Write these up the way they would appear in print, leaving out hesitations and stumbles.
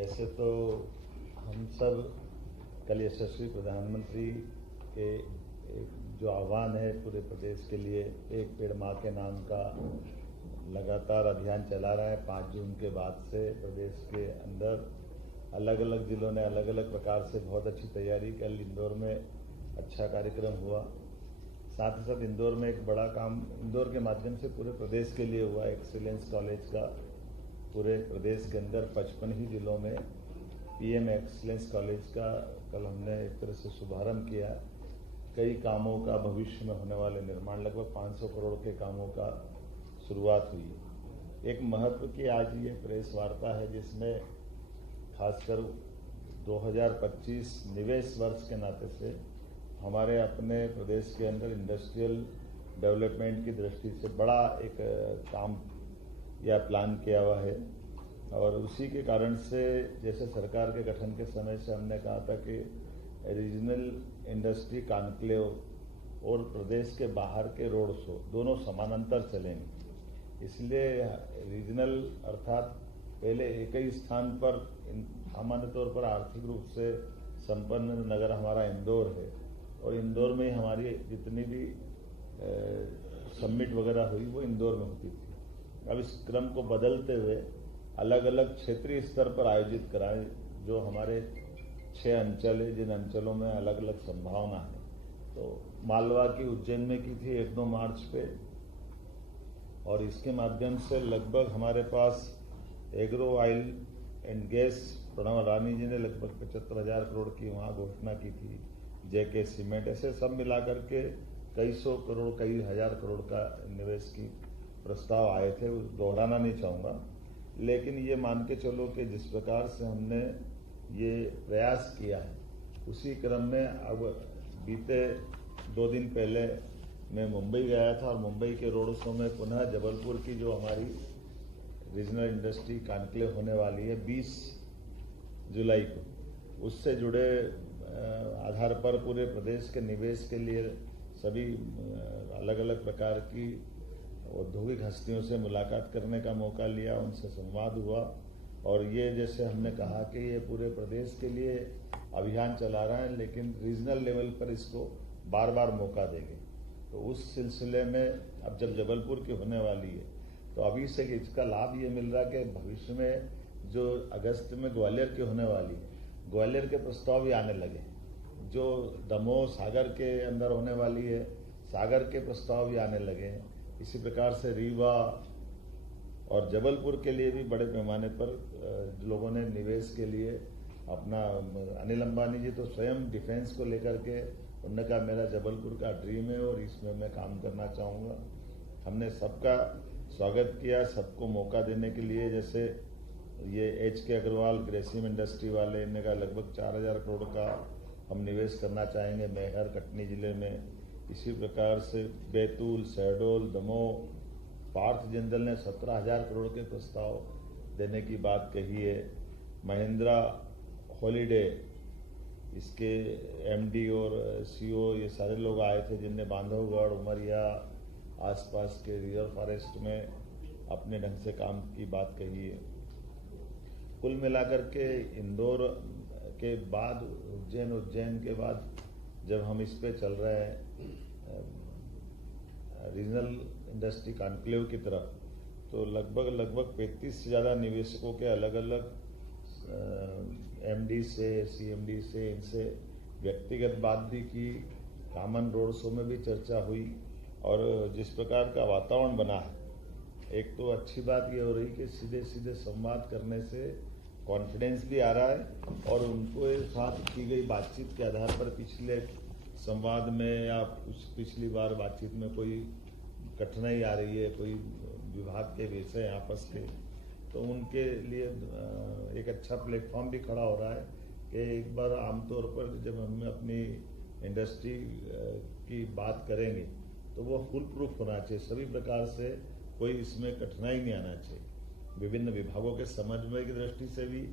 वैसे तो हम सब कल यशस्वी प्रधानमंत्री के एक जो आह्वान है पूरे प्रदेश के लिए, एक पेड़ माँ के नाम का लगातार अभियान चला रहा है। 5 जून के बाद से प्रदेश के अंदर अलग अलग जिलों ने अलग अलग प्रकार से बहुत अच्छी तैयारी। कल इंदौर में अच्छा कार्यक्रम हुआ। साथ ही साथ इंदौर में एक बड़ा काम इंदौर के माध्यम से पूरे प्रदेश के लिए हुआ। एक्सीलेंस कॉलेज का पूरे प्रदेश के अंदर 55 ही जिलों में पीएम एक्सीलेंस कॉलेज का कल हमने एक तरह से शुभारंभ किया। कई कामों का भविष्य में होने वाले निर्माण, लगभग 500 करोड़ के कामों का शुरुआत हुई। एक महत्व की आज ये प्रेस वार्ता है जिसमें खासकर 2025 निवेश वर्ष के नाते से हमारे अपने प्रदेश के अंदर इंडस्ट्रियल डेवलपमेंट की दृष्टि से बड़ा एक काम या प्लान किया हुआ है। और उसी के कारण से जैसे सरकार के गठन के समय से हमने कहा था कि रीजनल इंडस्ट्री कॉन्क्लेव और प्रदेश के बाहर के रोड शो दोनों समानांतर चलेंगे। इसलिए रीजनल अर्थात पहले एक ही स्थान पर सामान्य तौर पर आर्थिक रूप से संपन्न नगर हमारा इंदौर है और इंदौर में हमारी जितनी भी समिट वगैरह हुई वो इंदौर में होती थी। अब इस क्रम को बदलते हुए अलग अलग क्षेत्रीय स्तर पर आयोजित कराएं। जो हमारे 6 अंचल है, जिन अंचलों में अलग अलग संभावना है। तो मालवा की उज्जैन में की थी 1-2 मार्च पे, और इसके माध्यम से लगभग हमारे पास agro oil and gas Pranav Rani ji ने लगभग 75,000 करोड़ की वहाँ घोषणा की थी। जेके सीमेंट, ऐसे सब मिलाकर के कई सौ करोड़ कई हजार करोड़ का निवेश की प्रस्ताव आए थे। दोहराना नहीं चाहूँगा, लेकिन ये मान के चलो कि जिस प्रकार से हमने ये प्रयास किया है उसी क्रम में अब बीते 2 दिन पहले मैं मुंबई गया था और मुंबई के रोड शो में पुनः जबलपुर की जो हमारी रीजनल इंडस्ट्री कॉन्क्लेव होने वाली है 20 जुलाई को, उससे जुड़े आधार पर पूरे प्रदेश के निवेश के लिए सभी अलग अलग प्रकार की औद्योगिक हस्तियों से मुलाकात करने का मौका लिया, उनसे संवाद हुआ। और ये जैसे हमने कहा कि ये पूरे प्रदेश के लिए अभियान चला रहा है, लेकिन रीजनल लेवल पर इसको बार बार मौका देंगे। तो उस सिलसिले में अब जब जबलपुर की होने वाली है तो अभी से इसका लाभ ये मिल रहा है कि भविष्य में जो अगस्त में ग्वालियर की होने वाली है, ग्वालियर के प्रस्ताव भी आने लगे। जो दमोह सागर के अंदर होने वाली है, सागर के प्रस्ताव भी आने लगे। इसी प्रकार से रीवा और जबलपुर के लिए भी बड़े पैमाने पर लोगों ने निवेश के लिए अपना, अनिल अंबानी जी तो स्वयं डिफेंस को लेकर के उन्होंने कहा मेरा जबलपुर का ड्रीम है और इसमें मैं काम करना चाहूँगा। हमने सबका स्वागत किया, सबको मौका देने के लिए। जैसे ये HK अग्रवाल ग्रेसिम इंडस्ट्री वाले ने कहा लगभग 4,000 करोड़ का हम निवेश करना चाहेंगे मैहर कटनी जिले में। इसी प्रकार से बैतूल, शहडोल, दमोह, पार्थ जिंदल ने 17,000 करोड़ के प्रस्ताव देने की बात कही है। महिंद्रा हॉलीडे, इसके MD और CEO ये सारे लोग आए थे जिनने बांधवगढ़, उमरिया आसपास के रिजर्व फॉरेस्ट में अपने ढंग से काम की बात कही है। कुल मिलाकर के इंदौर के बाद उज्जैन के बाद जब हम इस पे चल रहे हैं रीजनल इंडस्ट्री कॉन्क्लेव की तरफ, तो लगभग 35 से ज़्यादा निवेशकों के अलग अलग MD से, CMD से, इनसे व्यक्तिगत बात भी की। कॉमन रोड शो में भी चर्चा हुई और जिस प्रकार का वातावरण बना है, एक तो अच्छी बात ये हो रही कि सीधे सीधे संवाद करने से कॉन्फिडेंस भी आ रहा है और उनको साथ की गई बातचीत के आधार पर पिछले संवाद में या पिछली बार बातचीत में कोई कठिनाई आ रही है, कोई विभाग के विषय आपस के, तो उनके लिए एक अच्छा प्लेटफॉर्म भी खड़ा हो रहा है कि एक बार आमतौर पर जब हम अपनी इंडस्ट्री की बात करेंगे तो वो फुल प्रूफ होना चाहिए। सभी प्रकार से कोई इसमें कठिनाई नहीं आना चाहिए, विभिन्न विभागों के समन्वय की दृष्टि से भी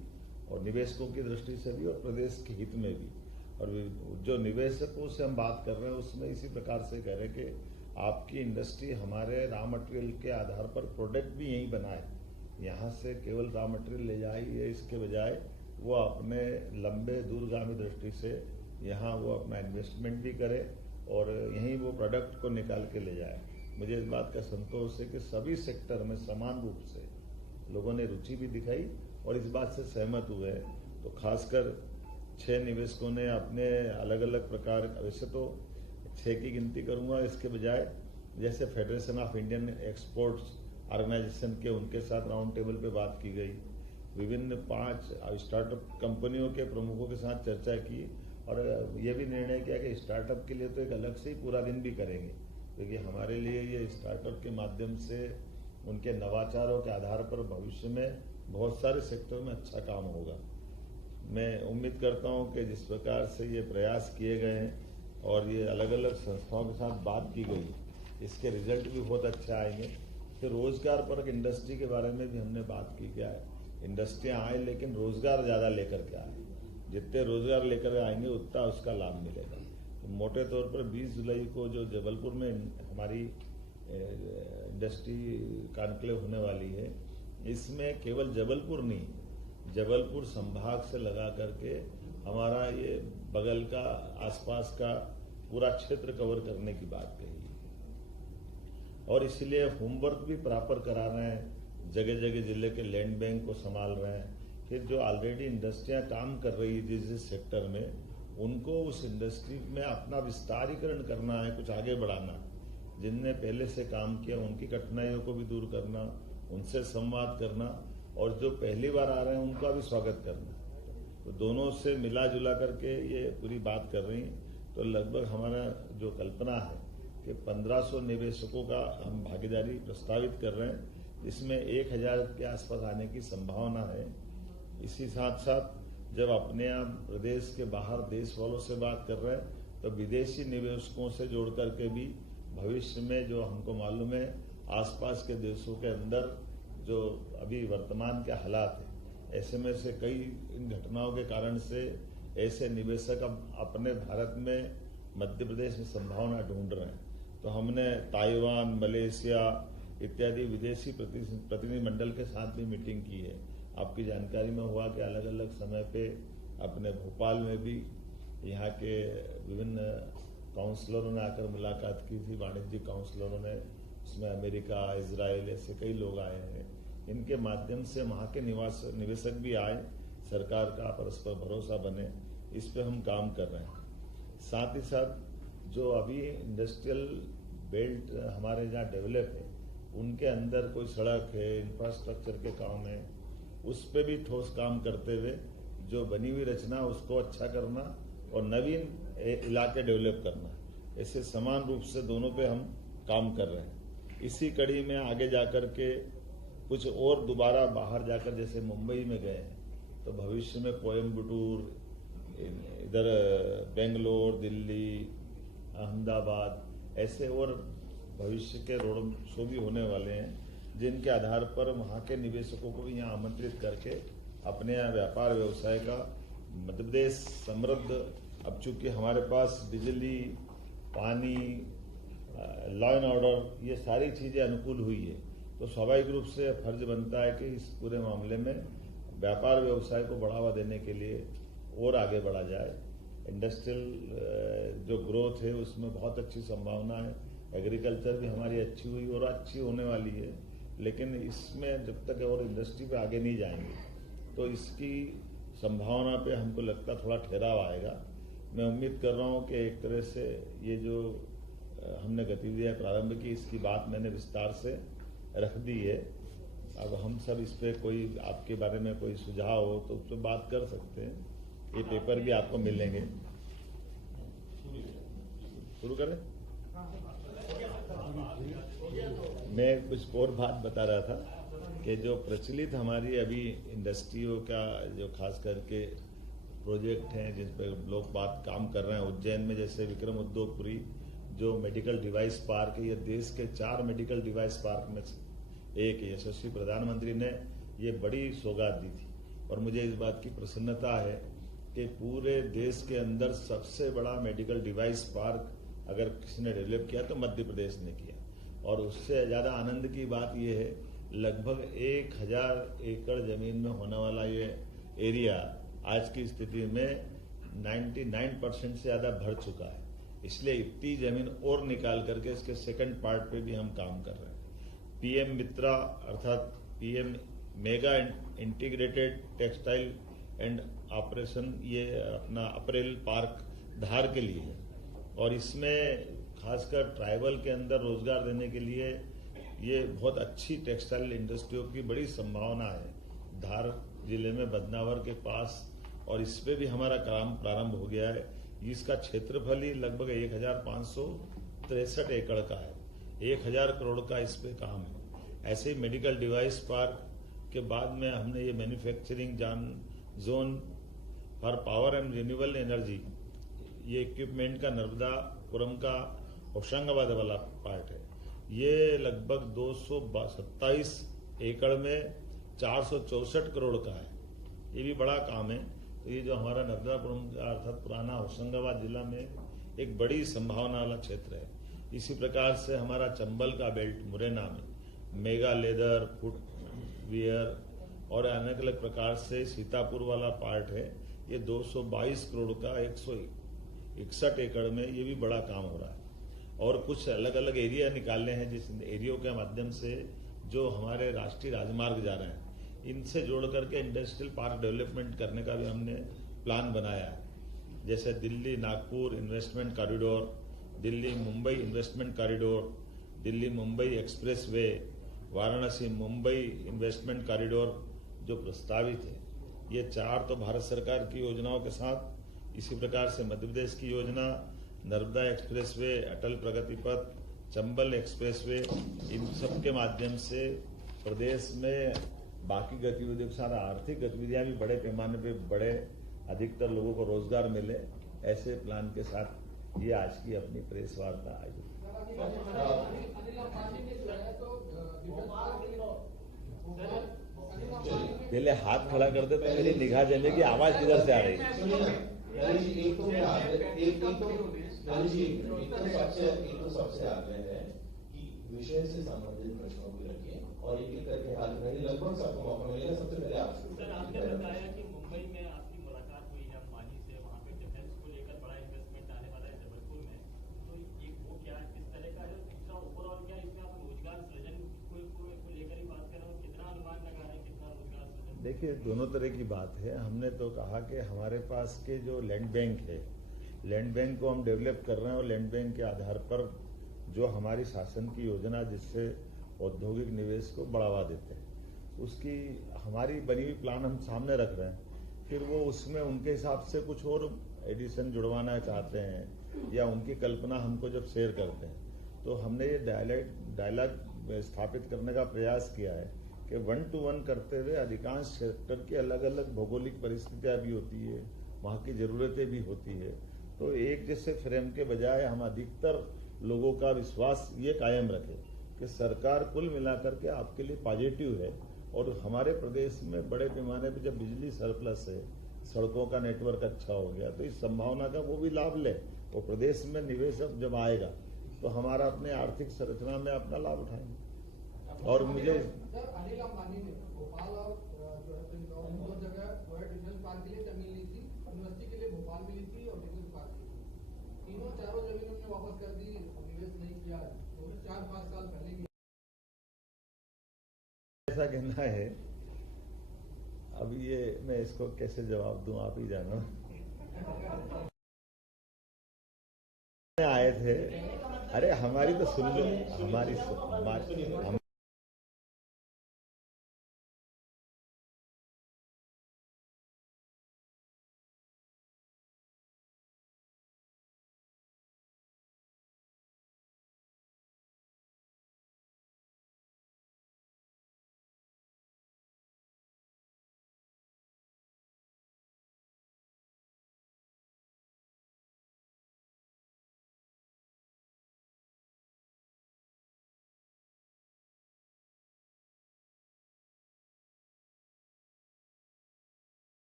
और निवेशकों की दृष्टि से भी और प्रदेश के हित में भी। और जो निवेशकों से हम बात कर रहे हैं उसमें इसी प्रकार से कह रहे हैं कि आपकी इंडस्ट्री हमारे रॉ मटेरियल के आधार पर प्रोडक्ट भी यहीं बनाए यहाँ से केवल रॉ मटेरियल ले जाए, इसके बजाय वो अपने लंबे दूरगामी दृष्टि से यहाँ वो अपना इन्वेस्टमेंट भी करे और यहीं वो प्रोडक्ट को निकाल के ले जाए। मुझे इस बात का संतोष है कि सभी सेक्टर में समान रूप से लोगों ने रुचि भी दिखाई और इस बात से सहमत हुए। तो खासकर 6 निवेशकों ने अपने अलग अलग प्रकार, वैसे तो 6 की गिनती करूंगा, इसके बजाय जैसे Federation of Indian Exports Organisation के उनके साथ राउंड टेबल पे बात की गई, विभिन्न 5 स्टार्टअप कंपनियों के प्रमुखों के साथ चर्चा की और ये भी निर्णय किया कि स्टार्टअप के लिए तो एक अलग से ही पूरा दिन भी करेंगे, क्योंकि हमारे लिए ये स्टार्टअप के माध्यम से उनके नवाचारों के आधार पर भविष्य में बहुत सारे सेक्टर में अच्छा काम होगा। मैं उम्मीद करता हूं कि जिस प्रकार से ये प्रयास किए गए हैं और ये अलग अलग संस्थाओं के साथ बात की गई, इसके रिजल्ट भी बहुत अच्छे आएंगे। फिर रोजगार परक इंडस्ट्री के बारे में भी हमने बात की, क्या है इंडस्ट्रियां आए लेकिन रोजगार ज्यादा लेकर के आए, जितने रोजगार लेकर आएंगे उतना उसका लाभ मिलेगा। तो मोटे तौर पर 20 जुलाई को जो जबलपुर में हमारी इंडस्ट्री कॉन्क्लेव होने वाली है, इसमें केवल जबलपुर नहीं, जबलपुर संभाग से लगा करके हमारा ये बगल का आसपास का पूरा क्षेत्र कवर करने की बात कही और इसलिए होमवर्क भी प्रॉपर करा रहे हैं, जगह जगह जिले के लैंड बैंक को संभाल रहे हैं। फिर जो ऑलरेडी इंडस्ट्रियां काम कर रही है जिस सेक्टर में, उनको उस इंडस्ट्री में अपना विस्तारीकरण करना है, कुछ आगे बढ़ाना। जिनने पहले से काम किया उनकी कठिनाइयों को भी दूर करना, उनसे संवाद करना और जो पहली बार आ रहे हैं उनका भी स्वागत करना। तो दोनों से मिला जुला करके ये पूरी बात कर रही हैं। तो लगभग हमारा जो कल्पना है कि 1500 निवेशकों का हम भागीदारी प्रस्तावित कर रहे हैं, जिसमें 1000 के आसपास आने की संभावना है। इसी साथ साथ जब अपने यहाँ प्रदेश के बाहर देश वालों से बात कर रहे हैं तो विदेशी निवेशकों से जोड़ करके भी भविष्य में जो हमको मालूम है आसपास के देशों के अंदर जो अभी वर्तमान के हालात है, ऐसे में से कई इन घटनाओं के कारण से ऐसे निवेशक अब अपने भारत में मध्य प्रदेश में संभावना ढूंढ रहे हैं। तो हमने ताइवान, मलेशिया इत्यादि विदेशी प्रतिनिधि मंडल के साथ भी मीटिंग की है। आपकी जानकारी में हुआ कि अलग अलग समय पे अपने भोपाल में भी यहाँ के विभिन्न काउंसलरों ने आकर मुलाकात की थी, वाणिज्यिक काउंसलरों ने, इसमें अमेरिका, इजराइल ऐसे कई लोग आए हैं। इनके माध्यम से वहाँ के निवेशक भी आए, सरकार का परस्पर भरोसा बने, इस पे हम काम कर रहे हैं। साथ ही साथ जो अभी इंडस्ट्रियल बेल्ट हमारे जहाँ डेवलप है, उनके अंदर कोई सड़क है, इंफ्रास्ट्रक्चर के काम है, उस पे भी ठोस काम करते हुए जो बनी हुई रचना उसको अच्छा करना और नवीन इलाके डेवलप करना, ऐसे समान रूप से दोनों पे हम काम कर रहे हैं। इसी कड़ी में आगे जाकर के कुछ और दोबारा बाहर जाकर जैसे मुंबई में गए हैं, तो भविष्य में कोयम्बटूर, इधर बेंगलोर, दिल्ली, अहमदाबाद, ऐसे और भविष्य के रोड शो भी होने वाले हैं, जिनके आधार पर वहाँ के निवेशकों को भी यहाँ आमंत्रित करके अपने यहाँ व्यापार व्यवसाय का मध्य प्रदेश समृद्ध, अब चूंकि हमारे पास बिजली, पानी, लॉ एंड ऑर्डर, ये सारी चीजें अनुकूल हुई है, तो स्वाभाविक रूप से फर्ज बनता है कि इस पूरे मामले में व्यापार व्यवसाय को बढ़ावा देने के लिए और आगे बढ़ा जाए। इंडस्ट्रियल जो ग्रोथ है उसमें बहुत अच्छी संभावना है, एग्रीकल्चर भी हमारी अच्छी हुई और अच्छी होने वाली है, लेकिन इसमें जब तक और इंडस्ट्री पे आगे नहीं जाएंगे तो इसकी संभावना पे हमको लगता थोड़ा ठहराव आएगा। मैं उम्मीद कर रहा हूँ कि एक तरह से ये जो हमने गतिविधियाँ प्रारंभ की, इसकी बात मैंने विस्तार से रख दी है। अब हम सब इस पे कोई आपके बारे में कोई सुझाव हो तो उस पर बात कर सकते हैं। ये पेपर भी आपको मिलेंगे। शुरू करें? मैं कुछ और बात बता रहा था कि जो प्रचलित हमारी अभी इंडस्ट्रियों का जो खास करके प्रोजेक्ट हैं जिस पर लोग बात काम कर रहे हैं, उज्जैन में जैसे विक्रम उद्योगपुरी जो मेडिकल डिवाइस पार्क है, ये देश के 4 मेडिकल डिवाइस पार्क में एक है। यशस्वी प्रधानमंत्री ने ये बड़ी सौगात दी थी और मुझे इस बात की प्रसन्नता है कि पूरे देश के अंदर सबसे बड़ा मेडिकल डिवाइस पार्क अगर किसी ने डेवलप किया तो मध्य प्रदेश ने किया। और उससे ज़्यादा आनंद की बात यह है लगभग 1000 एकड़ जमीन में होने वाला ये एरिया आज की स्थिति में 99% से ज्यादा भर चुका है। इसलिए इतनी जमीन और निकाल करके इसके सेकंड पार्ट पे भी हम काम कर रहे हैं। पीएम मित्रा अर्थात PM mega integrated textile and operation, ये अपना अपरेल पार्क धार के लिए है और इसमें खासकर ट्राइबल के अंदर रोजगार देने के लिए ये बहुत अच्छी टेक्सटाइल इंडस्ट्रियों की बड़ी संभावना है धार जिले में बदनावर के पास, और इस पे भी हमारा काम प्रारंभ हो गया है। इसका क्षेत्रफल ही लगभग 1563 एकड़ का है। 1000 करोड़ का इस पे काम है। ऐसे ही मेडिकल डिवाइस पार्क के बाद में हमने ये manufacturing zone for power and renewable energy, ये इक्विपमेंट का नर्मदापुरम का होशंगाबाद वाला पार्ट है। ये लगभग 227 एकड़ में 464 करोड़ का है। ये भी बड़ा काम है। तो ये जो हमारा नर्मदापुरम अर्थात पुराना होशंगाबाद जिला में एक बड़ी संभावना वाला क्षेत्र है। इसी प्रकार से हमारा चंबल का बेल्ट मुरैना में मेगा लेदर, फुटवियर और अलग अलग प्रकार से सीतापुर वाला पार्ट है। ये 222 करोड़ का 161 एकड़ में ये भी बड़ा काम हो रहा है। और कुछ अलग अलग एरिया निकालने हैं जिस एरियो के माध्यम से जो हमारे राष्ट्रीय राजमार्ग जा रहे हैं इनसे जोड़ करके इंडस्ट्रियल पार्क डेवलपमेंट करने का भी हमने प्लान बनाया है। जैसे Delhi Nagpur investment corridor, Delhi Mumbai investment corridor, Delhi Mumbai express way, Varanasi Mumbai investment corridor जो प्रस्तावित है। ये 4 तो भारत सरकार की योजनाओं के साथ, इसी प्रकार से मध्य प्रदेश की योजना, नर्मदा एक्सप्रेसवे, अटल प्रगति पथ, चंबल एक्सप्रेसवे, इन सब के माध्यम से प्रदेश में बाकी गतिविधियों के साथ आर्थिक गतिविधियां भी बड़े पैमाने पे बड़े अधिकतर लोगों को रोजगार मिले, ऐसे प्लान के साथ ये आज की अपनी प्रेस वार्ता आयोजित। पहले हाथ खड़ा कर दे तो मेरी निगाह जले की आवाज किधर से आ रही है। सबसे आगे है कि विषय से संबंधित प्रश्नों को रखिए और एक एक करके हाल में लगभग सबको मौका मिलेगा। सबसे पहले आपने बताया कि मुंबई में आपकी मुलाकात हुई है अंबानी से, वहाँ पे डिफेंस को लेकर बड़ा इन्वेस्टमेंट आने वाला है जबलपुर में, तो ये वो क्या किस तरह का है, दूसरा ओवरऑल क्या इसमें आप रोजगार सृजन को लेकर ही बात कर रहे हो, कितना अनुमान लगा रहे हैं, कितना रोजगार सृजन? देखिए, दोनों तरह की बात है। हमने तो कहा कि हमारे पास के जो लैंड बैंक है, लैंड बैंक को हम डेवलप कर रहे हैं और लैंड बैंक के आधार पर जो हमारी शासन की योजना जिससे औद्योगिक निवेश को बढ़ावा देते हैं, उसकी हमारी बनी हुई प्लान हम सामने रख रहे हैं। फिर वो उसमें उनके हिसाब से कुछ और एडिशन जुड़वाना चाहते हैं या उनकी कल्पना हमको जब शेयर करते हैं, तो हमने ये डायलॉग स्थापित करने का प्रयास किया है कि 1 to 1 करते हुए अधिकांश सेक्टर की अलग अलग भौगोलिक परिस्थितियां भी होती है, वहाँ की जरूरतें भी होती है। तो एक जैसे फ्रेम के बजाय हम अधिकतर लोगों का विश्वास ये कायम रखें कि सरकार कुल मिलाकर के आपके लिए पॉजिटिव है और हमारे प्रदेश में बड़े पैमाने पर जब बिजली सरप्लस है, सड़कों का नेटवर्क अच्छा हो गया, तो इस संभावना का वो भी लाभ ले और प्रदेश में निवेश जब आएगा तो हमारा अपने आर्थिक संरचना में अपना लाभ उठाएंगे। और मुझे अनिल अंबानी ने भोपाल और दो जगह डिफेंस पार्क के लिए जमीन ली थी, यूनिवर्सिटी के लिए भोपाल में ली थी और डिफेंस पार्क ली थी। तीनों चारों जमीन उन्होंने वापस कर दी, निवेश नहीं किया, तो 4-5 साल पहले की ऐसा कहना है। अब ये मैं इसको कैसे जवाब दूं, आप ही जानो। आए थे, अरे हमारी तो सुन लो,